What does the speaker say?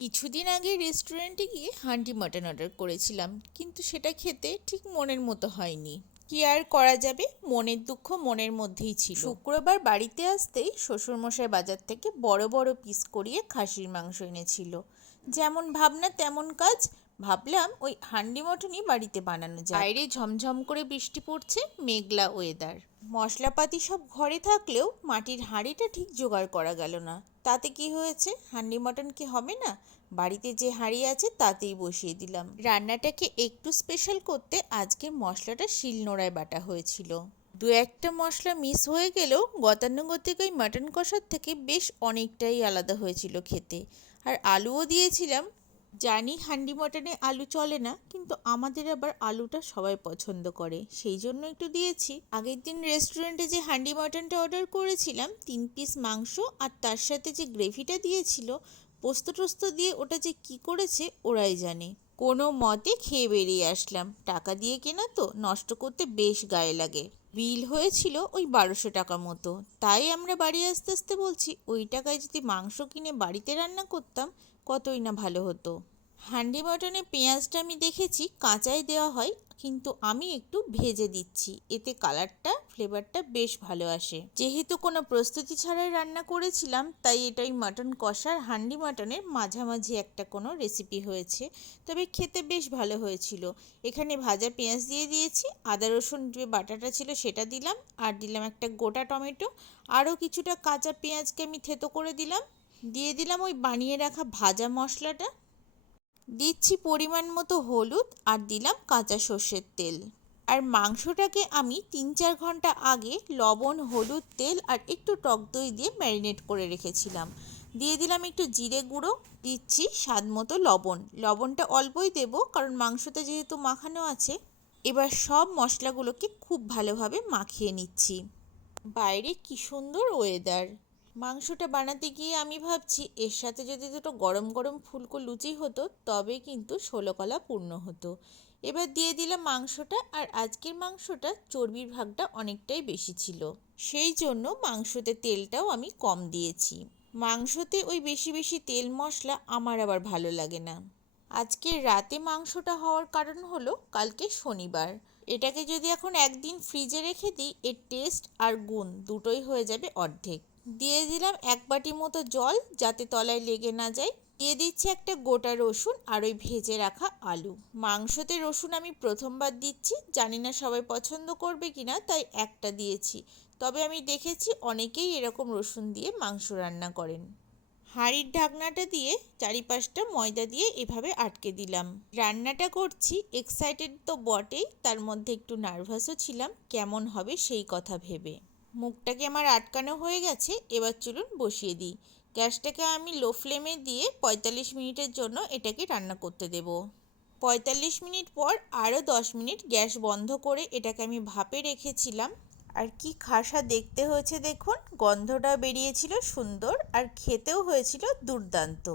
কিছুদিন আগে রেস্টুরেন্টে গিয়ে হান্ডি মাটন অর্ডার করেছিলাম, কিন্তু সেটা খেতে ঠিক মনের মতো হয়নি। কি আর করা যাবে, মনের দুঃখ মনের মধ্যেই ছিল। শুক্রবার বাড়িতে আসতেই শ্বশুরমশাই বাজার থেকে বড় বড় পিস করিয়ে খাসির মাংস এনেছিল। যেমন ভাবনা তেমন কাজ, ভাবলাম ওই হান্ডি মটনই বাড়িতে বানানো যায়। বাইরে ঝমঝম করে বৃষ্টি পড়ছে, মেঘলা ওয়েদার। মশলাপাতি সব ঘরে থাকলেও মাটির হাঁড়িটা ঠিক জোগাড় করা গেল না। তাতে কি হয়েছে, হান্ডি মটন কি হবে না? বাড়িতে যে হাঁড়ি আছে তাতেই বসিয়ে দিলাম। রান্নাটাকে একটু স্পেশাল করতে আজকে মশলাটা শিলনোড়ায় বাটা হয়েছিল। দু একটা মশলা মিস হয়ে গেলেও গতানুগতিক ওই মাটন কষার থেকে বেশ অনেকটাই আলাদা হয়েছিল খেতে। আর আলুও দিয়েছিলাম। জানি হান্ডি মটনে আলু চলে না, কিন্তু আমাদের আবার আলুটা সবাই পছন্দ করে, সেই জন্য একটু দিয়েছি। আগের দিন রেস্টুরেন্টে যে হান্ডি মটনটা অর্ডার করেছিলাম, 3 পিস মাংস আর তার সাথে যে গ্রেভিটা দিয়েছিল, পোস্ত টোস্ত দিয়ে ওটা যে কি করেছে ওরাই জানে। কোনো মতে খেয়ে বেরিয়ে আসলাম। টাকা দিয়ে কেনা তো, নষ্ট করতে বেশ গায়ে লাগে। বিল হয়েছিল ওই 1200 টাকা মতো। তাই আমরা বাড়ি আসতে আসতে বলছি, ওই টাকায় যদি মাংস কিনে বাড়িতে রান্না করতাম কতই না ভালো হতো। হান্ডি মটনে পেঁয়াজটা আমি দেখেছি কাঁচাই দেওয়া হয়, কিন্তু আমি একটু ভেজে দিচ্ছি, এতে কালারটা ফ্লেভারটা বেশ ভালো আসে। যেহেতু কোনো প্রস্তুতি ছাড়াই রান্না করেছিলাম, তাই এটাই মাটন কষার হান্ডি মটনের মাঝামাঝি একটা কোনো রেসিপি হয়েছে, তবে খেতে বেশ ভালো হয়েছিল। এখানে ভাজা পেঁয়াজ দিয়ে দিয়েছি, আদা রসুন যে বাটাটা ছিল সেটা দিলাম, আর দিলাম একটা গোটা টমেটো, আরও কিছুটা কাঁচা পেঁয়াজকে আমি থেতো করে দিলাম। দিয়ে দিলাম ওই বানিয়ে রাখা ভাজা মশলাটা, দিচ্ছি পরিমাণ মতো হলুদ, আর দিলাম কাঁচা সর্ষের তেল। আর মাংসটাকে আমি 3-4 ঘন্টা আগে লবণ, হলুদ, তেল আর একটু টক দই দিয়ে ম্যারিনেট করে রেখেছিলাম। দিয়ে দিলাম একটু জিরে গুঁড়ো, দিচ্ছি স্বাদ মতো লবণ। লবণটা অল্পই দেব, কারণ মাংসতে যেহেতু মাখানো আছে। এবার সব মশলাগুলোকে খুব ভালোভাবে মাখিয়ে নিচ্ছি। বাইরে কি সুন্দর ওয়েদার। মাংসটা বানাতে গিয়ে আমি ভাবছি, এর সাথে যদি দুটো গরম গরম ফুলকো লুচি হতো তবে কিন্তু 16 কলা পূর্ণ হতো। এবার দিয়ে দিলাম মাংসটা, আর আজকের মাংসটা চর্বির ভাগটা অনেকটাই বেশি ছিল, সেই জন্য মাংসতে তেলটাও আমি কম দিয়েছি। মাংসতে ওই বেশি বেশি তেল মশলা আমার আবার ভালো লাগে না। আজকে রাতে মাংসটা হওয়ার কারণ হলো কালকে শনিবার। এটাকে যদি এখন একদিন ফ্রিজে রেখে দিই, এর টেস্ট আর গুণ দুটোই হয়ে যাবে অর্ধেক। দিয়ে দিলাম 1 বাটি মতো জল, যাতে তলায় লেগে না যায়। দিয়ে দিচ্ছি একটা গোটা রসুন আর ওই ভেজে রাখা আলু। মাংসতে রসুন আমি প্রথমবার দিচ্ছি, জানি না সবাই পছন্দ করবে কিনা, তাই একটা দিয়েছি। তবে আমি দেখেছি অনেকেই এরকম রসুন দিয়ে মাংস রান্না করেন। হাঁড়ির ঢাকনাটা দিয়ে চারিপাশটা ময়দা দিয়ে এভাবে আটকে দিলাম। রান্নাটা করছি, এক্সাইটেড তো বটেই, তার মধ্যে একটু নার্ভাসও ছিলাম কেমন হবে সেই কথা ভেবে। মুখটাকে আমার আটকানো হয়ে গেছে, এবার চলুন বসিয়ে দিই। গ্যাসটাকে আমি লো ফ্লেমে দিয়ে 45 মিনিটের জন্য এটাকে রান্না করতে দেব। 45 মিনিট পর আরও 10 মিনিট গ্যাস বন্ধ করে এটাকে আমি ভাপে রেখেছিলাম। আর কি খাসা দেখতে হয়েছে দেখুন, গন্ধটা বেরিয়েছিল সুন্দর, আর খেতেও হয়েছিল দুর্দান্ত।